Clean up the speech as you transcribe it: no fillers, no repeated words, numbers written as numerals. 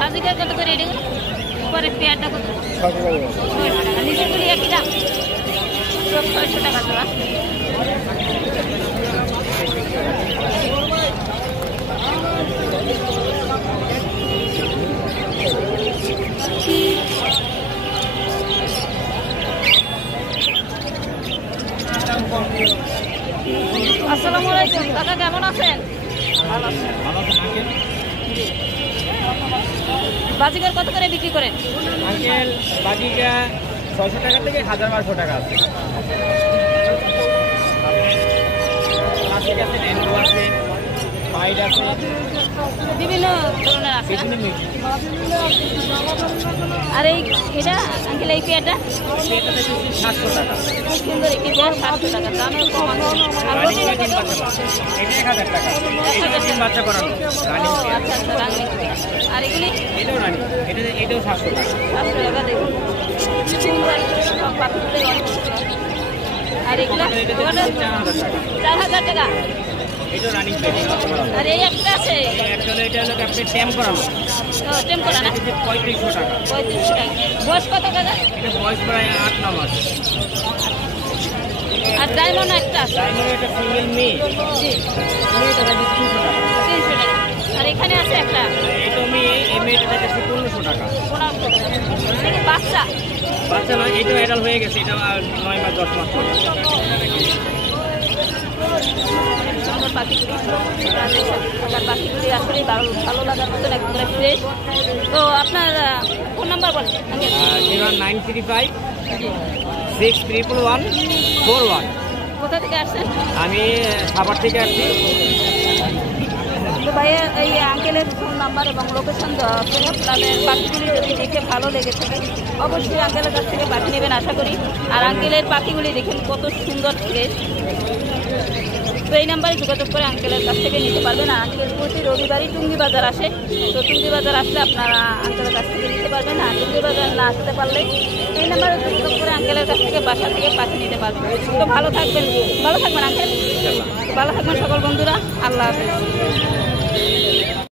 বাজিকার কত করে এটা? পরে পেয়ারটা কত? 600 টাকা। নিচেগুলি একই দাম? সব 600 টাকা তোলা। আসসালামু আলাইকুম কাকা, কেমন আছেন? বাজিকার কত করে বিক্রি করেন? আঙ্কেল বাজিকা 600 টাকা থেকে 1200 টাকা আছে। বিভিন্ন ধরনের আছে। আর এটা আঙ্কেল এই পেয়ারটা 700 টাকা। খুব সুন্দর একটি পেয়ার, 700 টাকা। দামে কমানো। আর রুটিটা কত? এটা 1000 টাকা। 1000 বাচ্চা করানো রানিং পেয়ার। আচ্ছা আচ্ছা, রানিং। আর এগুলি এটাও রানিং, এটাও 700 টাকা। 700 টাকা। দেখুন সব পাখিগুলোই অনেক সুন্দর। আর এগুলো 4000 টাকা। এটাও রানিং পেয়ার। আর এই একটা আছে, অ্যাকচুয়ালি এটা হলো আপনি টেম করানো। টেম করা না? 3500 টাকা। 3500 টাকা। বয়স কত কাকা? এটা বয়স প্রায় 8-9 মাস। আর ডায়মন্ড একটা আছে। ডায়মন্ড এটা সিঙ্গেল মেয়ে। জি, মেয়েটা দাম 300 টাকা। 300 টাকা। আর এখানে আছে একটা, এটা মেয়ে, এই মেয়েটা দাম 1500 টাকা। 1500 টাকা। এটা কি বাচ্চা? বাচ্চা নয়, এটাও অ্যাডাল্ট হয়ে গেছে। এটা 9 মাস 10 মাস পরে। সুন্দর পাখিগুলি, পাখিগুলি আসলে ভালো লাগার মতন একবারে ফ্রেশ। তো আপনার ফোন নাম্বার বলেন। 0935 61141। কোথা থেকে আসছেন? আমি সাভার থেকে আসছি। তো ভাইয়া এই আঙ্কেলের ফোন নাম্বার এবং লোকেশন দেওয়া আছে। আপনাদের পাখিগুলি যদি দেখে ভালো লেগে থাকে অবশ্যই আঙ্কেলের কাছ থেকে পাখি নেবেন আশা করি। আর আঙ্কেলের পাখিগুলি দেখেন কত সুন্দর ফ্রেশ। তো এই নাম্বারে যোগাযোগ করে আঙ্কেলের কাছ থেকে নিতে পারবেন। আর আঙ্কেল প্রতি রবিবারই টুঙ্গি বাজার আসে। তো টুঙ্গি বাজার আসলে আপনারা আঙ্কেলের কাছ থেকে নিতে পারবেন। আর টুঙ্গি বাজার না আসতে পারলে এই নাম্বারে যোগাযোগ করে আঙ্কেলের কাছ থেকে বাসা থেকে পাখি নিতে পারবেন। তো ভালো থাকবেন আঙ্কেল। ভালো থাকবেন সকল বন্ধুরা। আল্লাহ হাফেজ।